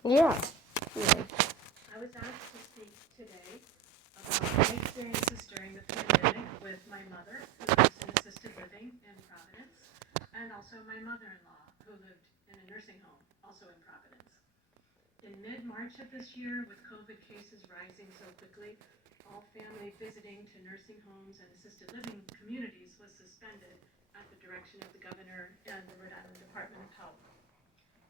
Yeah. Yeah. I was asked to speak today about my experiences during the pandemic with my mother, who lives in assisted living in Providence, and also my mother-in-law, who lived in a nursing home, also in Providence. In mid-March of this year, with COVID cases rising so quickly, all family visiting to nursing homes and assisted living communities was suspended at the direction of the governor and the Rhode Island Department of Health.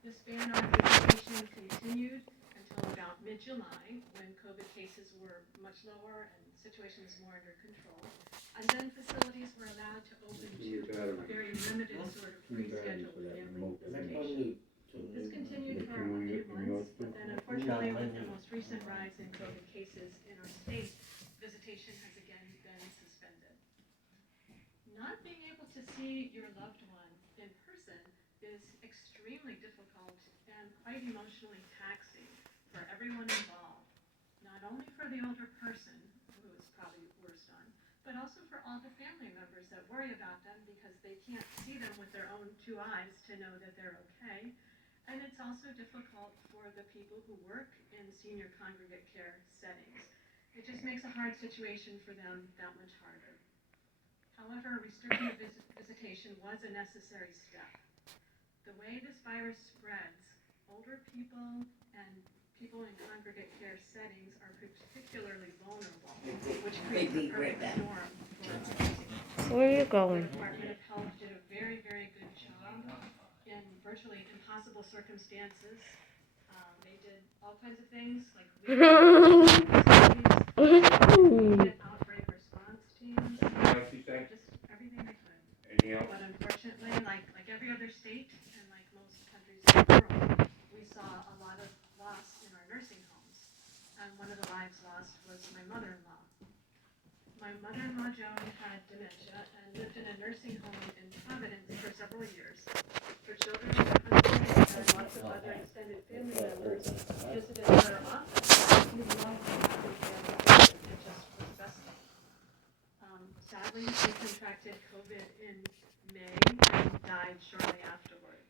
This ban on visitation continued until about mid-July, when COVID cases were much lower and situations more under control. And then facilities were allowed to open to a very limited sort of pre-scheduled family visitation. This continued for a few months, but then unfortunately with the most recent rise in COVID cases in our state, visitation has again been suspended. Not being able to see your loved one in person is extremely difficult and quite emotionally taxing for everyone involved. Not only for the older person, who is probably worst on, but also for all the family members that worry about them because they can't see them with their own two eyes to know that they're okay. And it's also difficult for the people who work in senior congregate care settings. It just makes a hard situation for them that much harder. However, restricting visitation was a necessary step. The way this virus spreads, older people and people in congregate care settings are particularly vulnerable, which creates a perfect storm for us. Where are you The going? Department of Health did a very, very good job in virtually impossible circumstances. They did all kinds of things, like immediate outbreak response teams, just everything they could. But unfortunately, like every other state and like most countries in the world, we saw a lot of loss in our nursing homes. And one of the lives lost was my mother-in-law. My mother-in-law, Joan, had dementia and lived in a nursing home in Providence for several years. Her children and her husband and lots of other extended family members visited her often. She loved having family visit. It just was best. Sadly, she contracted COVID in May and died shortly afterward.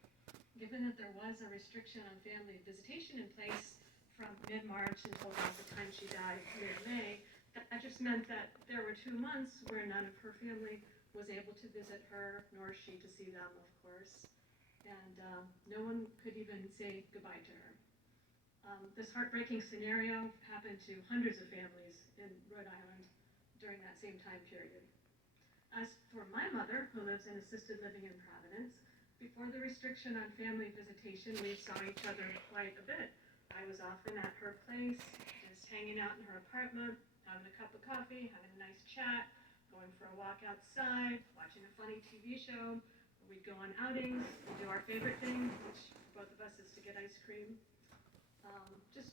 Given that there was a restriction on family visitation in place from mid-March until about the time she died, mid-May, that just meant that there were 2 months where none of her family was able to visit her, nor she to see them, of course. And no one could even say goodbye to her. This heartbreaking scenario happened to hundreds of families in Rhode Island during that same time period. As for my mother, who lives in assisted living in Providence, before the restriction on family visitation, we saw each other quite a bit. I was often at her place, just hanging out in her apartment, having a cup of coffee, having a nice chat, going for a walk outside, watching a funny TV show. We'd go on outings, we'd do our favorite thing, which for both of us is to get ice cream.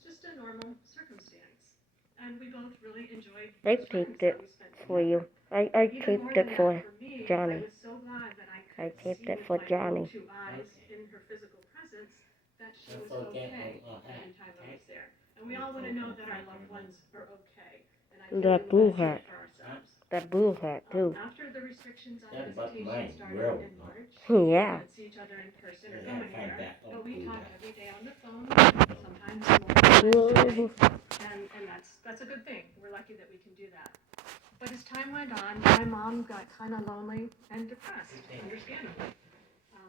Just a normal circumstance. And we both really enjoyed I those times taped that it we spent for together. you. I Even taped more it than that, for for me, I Johnny. was so glad that I I could taped see it with for my own Johnny. two eyes in her physical presence that she was okay every time I was there. And we all want to know that our loved ones are okay. And I feel we That blue want to see hat. it for ourselves. That blue hat too. After the restrictions on visitation started in March, we Yeah. couldn't see each other in person or go anywhere, but we talked every day on the phone, sometimes multiple times a day, and that's a good thing. We're lucky that we can do that. But as time went on, my mom got kind of lonely and depressed, understandably.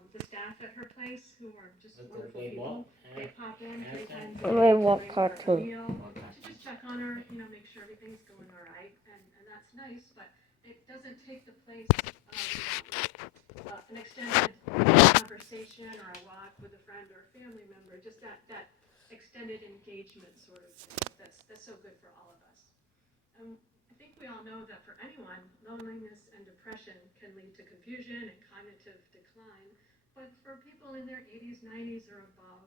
The staff at her place, who were just wonderful people, they pop in 3 times a I day to walk bring her a cartoon. meal, to just check on her, make sure everything's going all right, and that's nice, but it doesn't take the place of an extended conversation or a walk with a friend or a family member, just that extended engagement sort of thing that's so good for all of us. I think we all know that for anyone, loneliness and depression can lead to confusion and cognitive decline. But for people in their 80s, 90s, or above,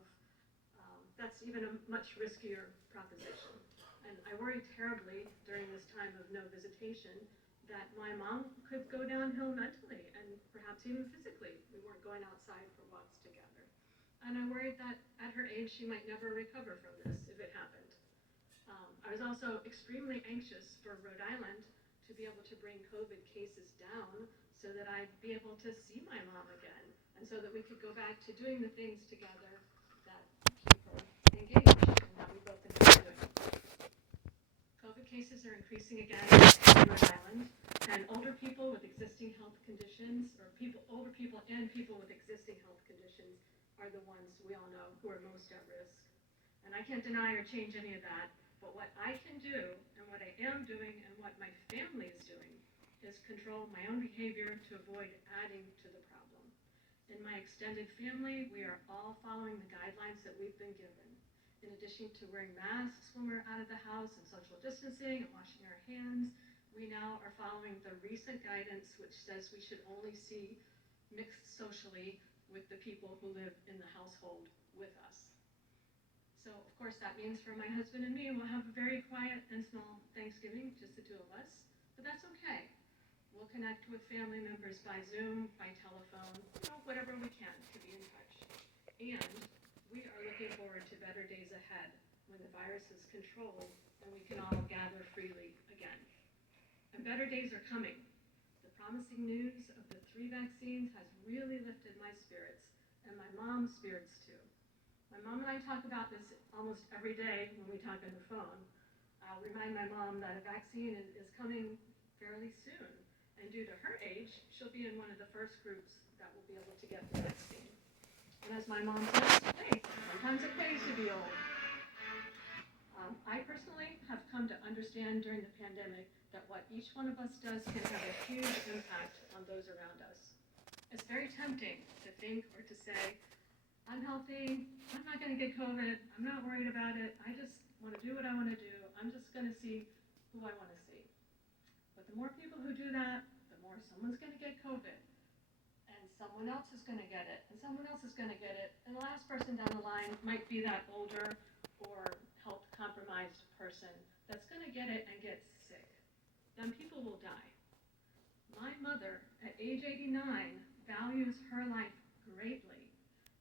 that's even a much riskier proposition. And I worry terribly during this time of no visitation that my mom could go downhill mentally and perhaps even physically. We weren't going outside for walks together. And I worried that at her age she might never recover from this if it happened. I was also extremely anxious for Rhode Island to be able to bring COVID cases down so that I'd be able to see my mom again and so that we could go back to doing the things together that keep her engaged. cases are increasing again in Rhode Island, and older people with existing health conditions, older people and people with existing health conditions are the ones we all know who are most at risk. And I can't deny or change any of that, but what I can do, and what I am doing, and what my family is doing, is control my own behavior to avoid adding to the problem. In my extended family, we are all following the guidelines that we've been given. In addition to wearing masks when we're out of the house and social distancing and washing our hands, we now are following the recent guidance which says we should only see mixed socially with the people who live in the household with us. So, of course, that means for my husband and me, we'll have a very quiet and small Thanksgiving, just the two of us, but that's okay. We'll connect with family members by Zoom, by telephone, whatever we can to be in touch. And we are looking forward to better days ahead when the virus is controlled and we can all gather freely again. And better days are coming. The promising news of the 3 vaccines has really lifted my spirits and my mom's spirits too. My mom and I talk about this almost every day when we talk on the phone. I'll remind my mom that a vaccine is coming fairly soon. And due to her age, she'll be in one of the first groups that will be able to get the vaccine. And as my mom says, hey, sometimes it pays to be old. I personally have come to understand during the pandemic that what each one of us does can have a huge impact on those around us. It's very tempting to think or to say, I'm healthy, I'm not going to get COVID, I'm not worried about it, I just want to do what I want to do, I'm just going to see who I want to see. But the more people who do that, the more someone's going to get COVID. And someone else is going to get it, and someone else is going to get it, and the last person down the line might be that older or health compromised person that's going to get it and get sick. Then people will die. My mother, at age 89, values her life greatly,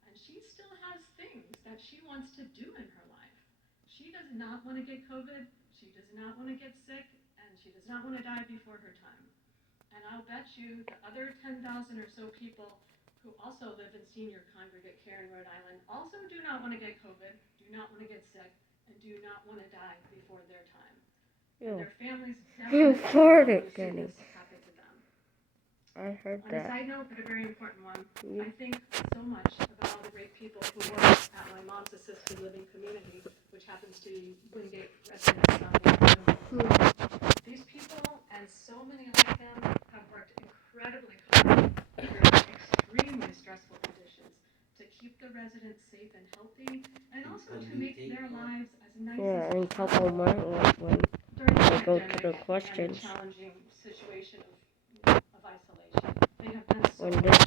and she still has things that she wants to do in her life. She does not want to get COVID, she does not want to get sick, and she does not want to die before her time. And I'll bet you the other 10,000 or so people who also live in senior congregate care in Rhode Island also do not want to get COVID, do not want to get sick, and do not want to die before their time. And their families You definitely farted, want to see Denny. this happen to them. I heard On a that. side note, but a very important one, Yeah. I think so much about all the great people who work at my mom's assisted living community, which happens to be Wingate residents on the island. These people, and so many like them, have worked incredibly hard under extremely stressful conditions to keep the residents safe and healthy, and also to make their lives as nice Yeah, as and possible couple might like when during the they go to pandemic the and the questions. challenging situation of isolation. They have done so When much, this is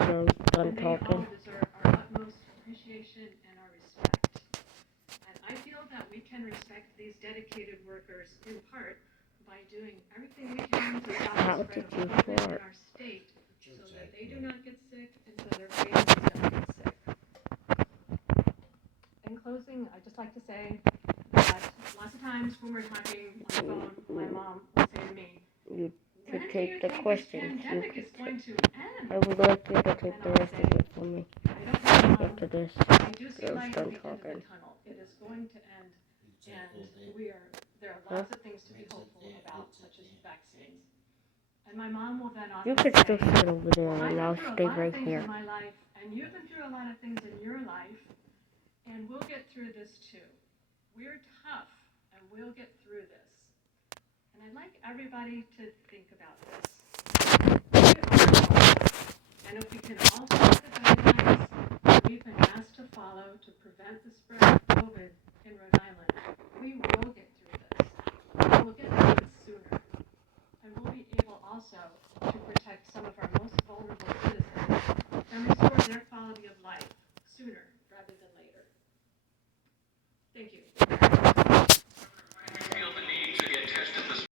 done and they all talking. deserve our utmost appreciation and our respect. And I feel that we can respect these dedicated workers in part by doing everything we can to stop How the spread did you of COVID in fart? our state so that they do not get sick and so their families don't get sick. In closing, I'd just like to say that lots of times when we're talking on the phone, my mom will say to me, You when could do take you the think questions. this You pandemic could is going to end? I would like you to take the rest of it for me I don't know, Mom. after this. I do see Girls light at done the end of the talking. tunnel. It is going to end, and there are Huh? lots of things to be hopeful about, such as vaccines. And my mom will then You often could still say, sit over there well, I've and been I'll through a stay lot of right things here. in my life, and you've been through a lot of things in your life, and we'll get through this too. We're tough, and we'll get through this. And I'd like everybody to think about this. We are tough, and if we can all follow the guidelines that we've been asked to follow to prevent the spread of COVID in Rhode Island, we will get through this. And we'll get through it sooner. And we'll be able also to protect some of our most vulnerable citizens and restore their quality of life sooner rather than later. Thank you.